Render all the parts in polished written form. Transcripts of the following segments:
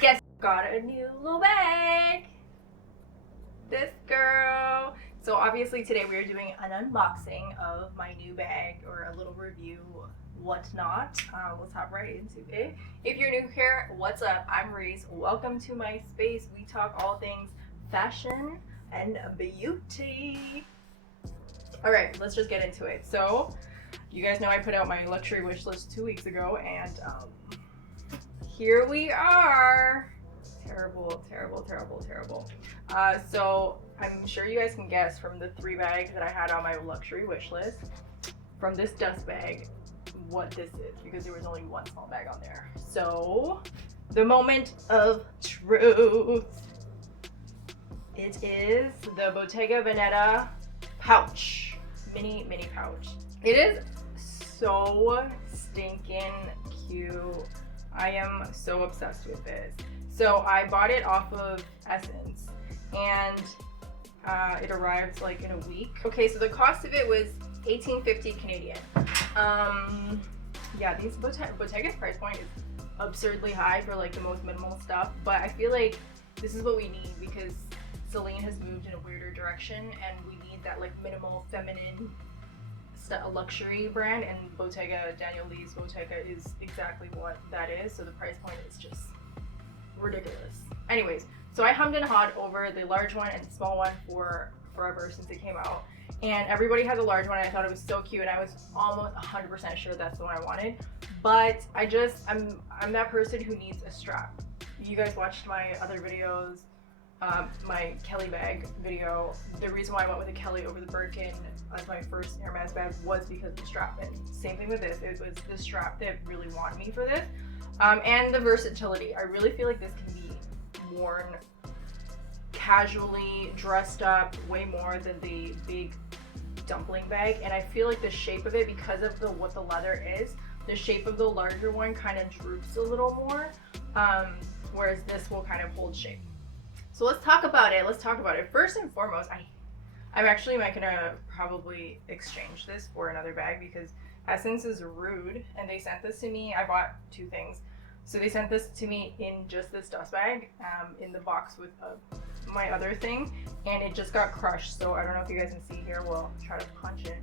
Guess got a new little bag. This girl. So obviously today we are doing an unboxing of my new bag, or a little review, whatnot. Let's hop right into it. If you're new here, what's up? I'm Reese. Welcome to my space. We talk all things fashion and beauty. All right, let's just get into it. So you guys know I put out my luxury wish list 2 weeks ago, and here we are. Terrible. So I'm sure you guys can guess from the 3 bags that I had on my luxury wish list, from this dust bag, what this is, because there was only one small bag on there. So the moment of truth. It is the Bottega Veneta pouch, mini pouch. It is so stinking cute. I am so obsessed with this. So I bought it off of Essence, and it arrived like in a week. Okay, so the cost of it was $18.50 Canadian. Yeah, these Bottega's price point is absurdly high for like the most minimal stuff, but I feel like this is what we need because Celine has moved in a weirder direction, and we need that like minimal feminine luxury brand, and Bottega, Daniel Lee's Bottega, is exactly what that is. So the price point is just ridiculous. Anyways, so I hummed and hawed over the large one and the small one for forever since it came out, and everybody had the large one, and I thought it was so cute, and I was almost 100% sure that's the one I wanted. But I'm that person who needs a strap. You guys watched my other videos, my Kelly bag video. The reason why I went with the Kelly over the Birkin as my first Hermes bag was because of the strap, and same thing with this. It was the strap that really wanted me for this. And the versatility. I really feel like this can be worn casually, dressed up, way more than the big dumpling bag. And I feel like the shape of it, because of what the leather is, the shape of the larger one kind of droops a little more, whereas this will kind of hold shape. So let's talk about it. First and foremost, I'm actually gonna probably exchange this for another bag because Essence is rude, and they sent this to me. I bought 2 things. So they sent this to me in just this dust bag, in the box with my other thing, and it just got crushed. So I don't know if you guys can see here. We'll try to punch in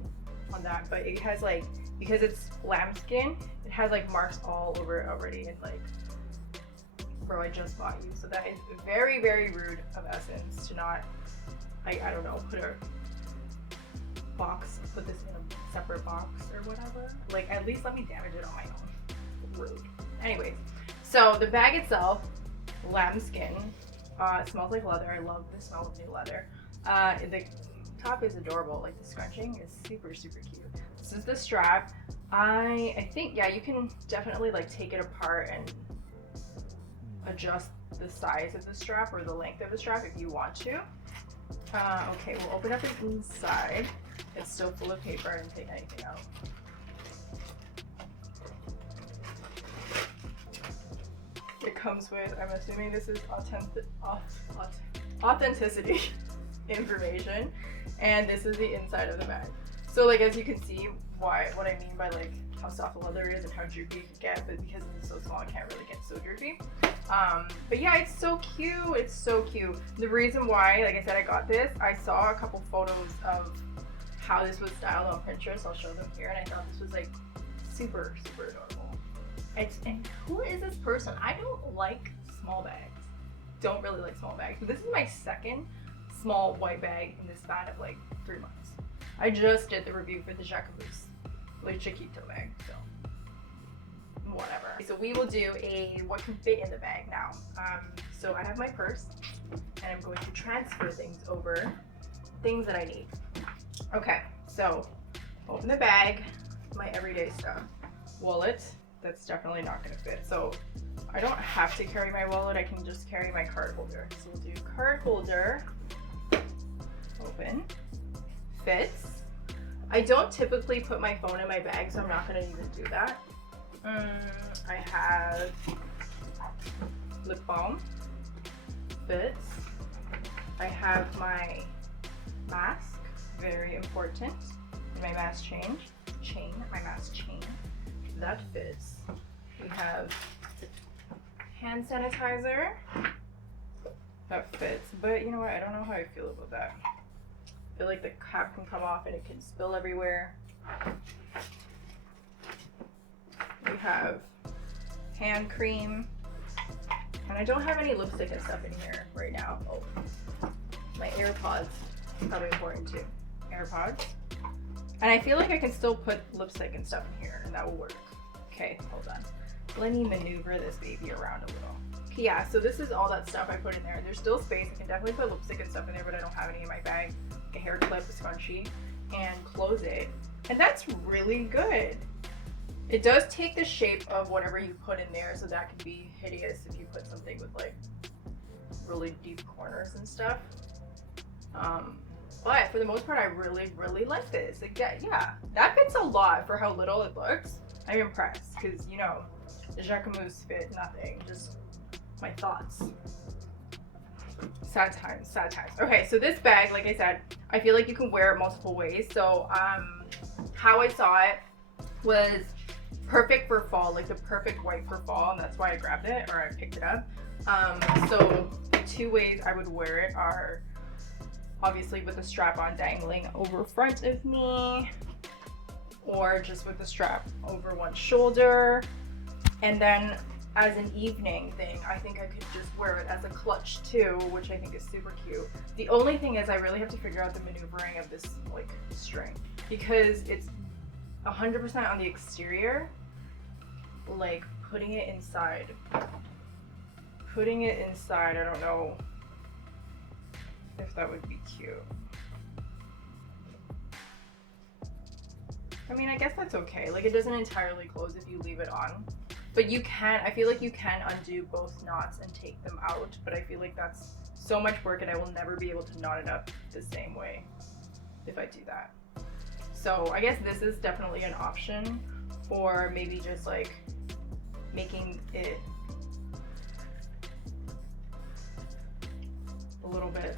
on that, but it has like, because it's lambskin, it has like marks all over it already, and like, bro, I just bought you. So that is very, very rude of Essence to not, I don't know, put this in a separate box or whatever. Like, at least let me damage it on my own. Rude. Anyways, so the bag itself, lambskin, smells like leather. I love the smell of new leather. The top is adorable. Like, the scrunching is super, super cute. This is the strap. I think, yeah, you can definitely like take it apart and adjust the size of the strap or the length of the strap if you want to. Okay, we'll open up the inside. It's still full of paper. I didn't take anything out. It comes with, I'm assuming this is authenticity information, and this is the inside of the bag. So like, as you can see, what I mean by like how soft the leather is and how droopy it can get, but because it's so small, it can't really get so droopy. But yeah, it's so cute. The reason why, like I said, I got this, I saw a couple photos of how this was styled on Pinterest. I'll show them here, and I thought this was like super, super adorable. And who is this person? I don't like small bags. Don't really like small bags. But this is my second small white bag in the span of like 3 months. I just did the review for the Jacquemus Le Chiquito bag, so whatever. So we will do what can fit in the bag now. So I have my purse, and I'm going to transfer things over, things that I need. Okay, so open the bag, my everyday stuff. Wallet, that's definitely not gonna fit. So I don't have to carry my wallet, I can just carry my card holder. So we'll do card holder, open, fits. I don't typically put my phone in my bag, so I'm not gonna even do that. I have lip balm, fits. I have my mask, very important, and my mask chain, that fits. We have hand sanitizer that fits, but you know what, I don't know how I feel about that. I feel like the cap can come off and it can spill everywhere. We have hand cream, and I don't have any lipstick and stuff in here right now. Oh, my AirPods, probably important too. AirPods. And I feel like I can still put lipstick and stuff in here and that will work. Okay, hold on. Let me maneuver this baby around a little. Okay, yeah, so this is all that stuff I put in there. There's still space. I can definitely put lipstick and stuff in there, but I don't have any in my bag. A hair clip, a scrunchie, and close it. And that's really good. It does take the shape of whatever you put in there, so that could be hideous if you put something with like really deep corners and stuff. But for the most part, I really, really like this. Like, yeah, that fits a lot for how little it looks. I'm impressed because, you know, the Jacquemus fit nothing, just my thoughts. Sad times, sad times. Okay, so this bag, like I said, I feel like you can wear it multiple ways. So how I saw it was perfect for fall, like the perfect white for fall, and that's why I grabbed it, or I picked it up. So the two ways I would wear it are obviously with the strap on dangling over front of me, or just with the strap over one shoulder. And then as an evening thing, I think I could just wear it as a clutch too, which I think is super cute. The only thing is I really have to figure out the maneuvering of this like string, because it's 100% on the exterior. Like putting it inside, I don't know if that would be cute. I mean, I guess that's okay. Like, it doesn't entirely close if you leave it on, but you can, I feel like you can undo both knots and take them out, but I feel like that's so much work and I will never be able to knot it up the same way if I do that. So I guess this is definitely an option, or maybe just like making it a little bit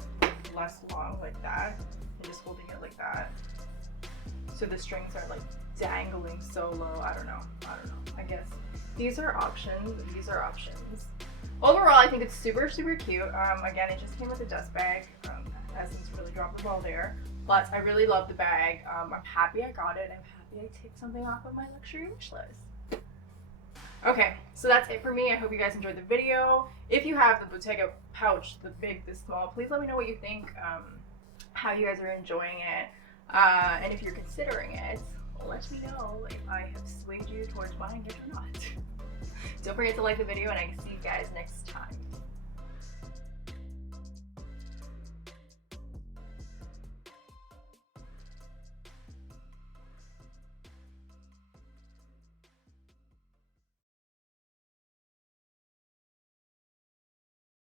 less long like that and just holding it like that. So the strings are like dangling so low. I don't know. I guess these are options. Overall, I think it's super, super cute. Again, it just came with a dust bag. Essence really dropped the ball there. But I really love the bag. I'm happy I got it. I'm happy I ticked something off of my luxury wish list. Okay, so that's it for me. I hope you guys enjoyed the video. If you have the Bottega pouch, the big, the small, please let me know what you think, how you guys are enjoying it. And if you're considering it, let me know if I have swayed you towards buying it or not. Don't forget to like the video, and I can see you guys next time.